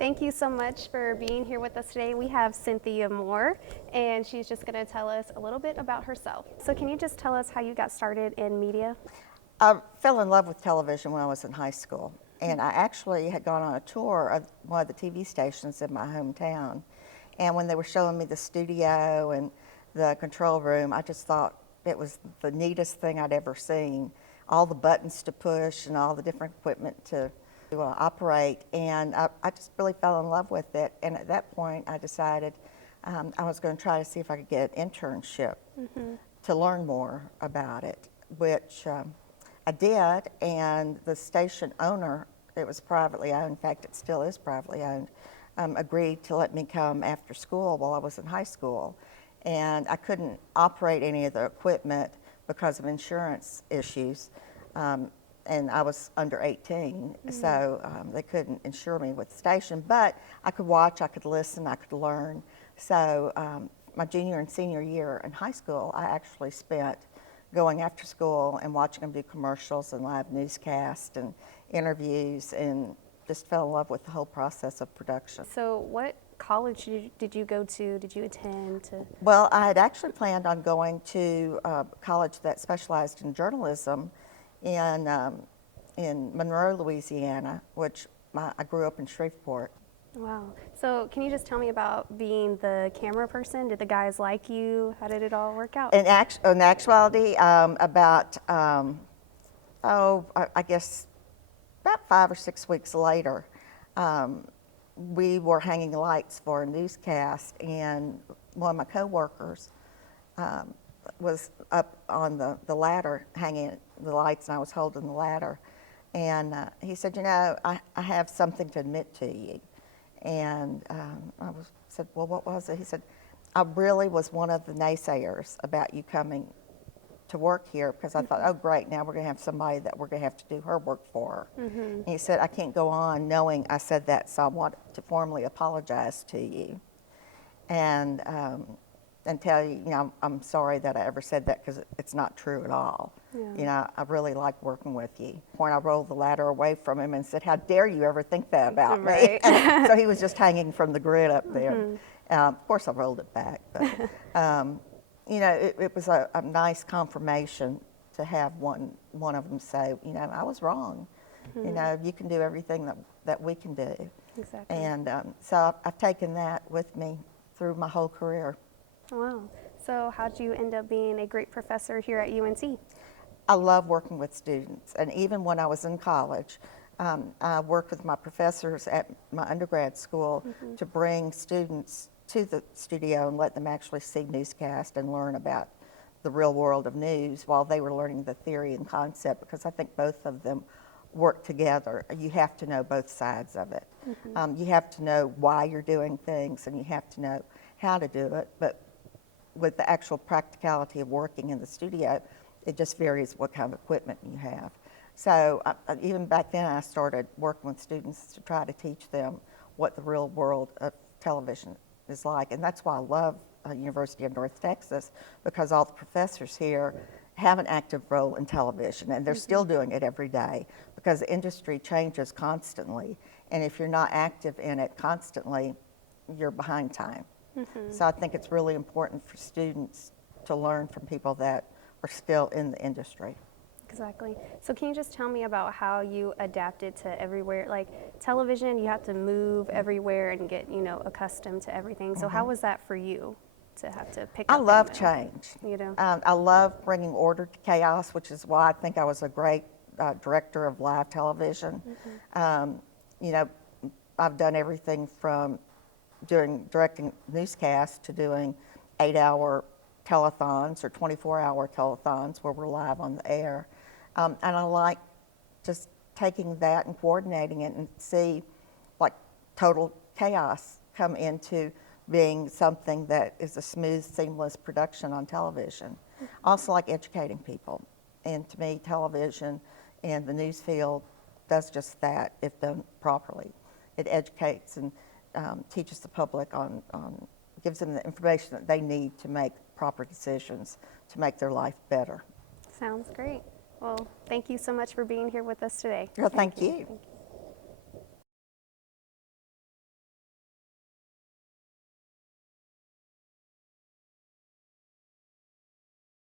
Thank you so much for being here with us today. We have Cynthia Moore, and she's just going to tell us a little bit about herself. So can you just tell us how you got started in media? I fell in love with television when I was in high school, and I actually had gone on a tour of one of the TV stations in my hometown. And when they were showing me the studio and the control room, I just thought it was the neatest thing I'd ever seen. All the buttons to push and all the different equipment to operate, and I just really fell in love with it. And at that point, I decided I was going to try to see if I could get an internship to learn more about it, which I did. And the station owner, it was privately owned, in fact, it still is privately owned, agreed to let me come after school while I was in high school. And I couldn't operate any of the equipment because of insurance issues. And I was under 18, so they couldn't insure me with the station. But I could watch, I could listen, I could learn. So my junior and senior year in high school, I actually spent going after school and watching them do commercials and live newscasts and interviews, and just fell in love with the whole process of production. So what college did you go to? Did you attend? Well, I had actually planned on going to a college that specialized in journalism in Monroe, Louisiana, which I grew up in Shreveport. Wow. So can you just tell me about being the camera person? Did the guys like you? How did it all work out? In actuality, I guess about 5 or 6 weeks later, we were hanging lights for a newscast, and one of my coworkers was up on the ladder hanging the lights, and I was holding the ladder. And he said, you know, I have something to admit to you. And said, well, what was it? He said, I really was one of the naysayers about you coming to work here, because I thought, oh, great, now we're going to have somebody that we're going to have to do her work for her. And he said, I can't go on knowing I said that, so I want to formally apologize to you. And tell you, you know, I'm sorry that I ever said that, because it's not true at all. Yeah. You know, I really like working with you. When I rolled the ladder away from him and said, how dare you ever think that about me? So he was just hanging from the grid up there. Of course, I rolled it back. But, you know, it was a nice confirmation to have one of them say, you know, I was wrong. You know, you can do everything that we can do. Exactly. And so I've taken that with me through my whole career. Wow. So how did you end up being a great professor here at UNC? I love working with students, and even when I was in college, I worked with my professors at my undergrad school to bring students to the studio and let them actually see newscasts and learn about the real world of news while they were learning the theory and concept, because I think both of them work together. You have to know both sides of it. You have to know why you're doing things, and you have to know how to do it, but with the actual practicality of working in the studio, it just varies what kind of equipment you have. So even back then, I started working with students to try to teach them what the real world of television is like. And that's why I love University of North Texas, because all the professors here have an active role in television, and they're still doing it every day, because the industry changes constantly. And if you're not active in it constantly, you're behind time. So I think it's really important for students to learn from people that are still in the industry. Exactly. So can you just tell me about how you adapted to everywhere? Like television, you have to move everywhere and get, you know, accustomed to everything. So how was that for you to have to pick up? I love change. You know? I love bringing order to chaos, which is why I think I was a great director of live television. You know, I've done everything from directing newscasts to doing 8-hour telethons or 24-hour telethons where we're live on the air. And I like just taking that and coordinating it and see like total chaos come into being something that is a smooth, seamless production on television. Also like educating people. And to me, television and the news field does just that if done properly. It educates and teaches the public gives them the information that they need to make proper decisions to make their life better. Sounds great. Well, thank you so much for being here with us today. Well, thank you.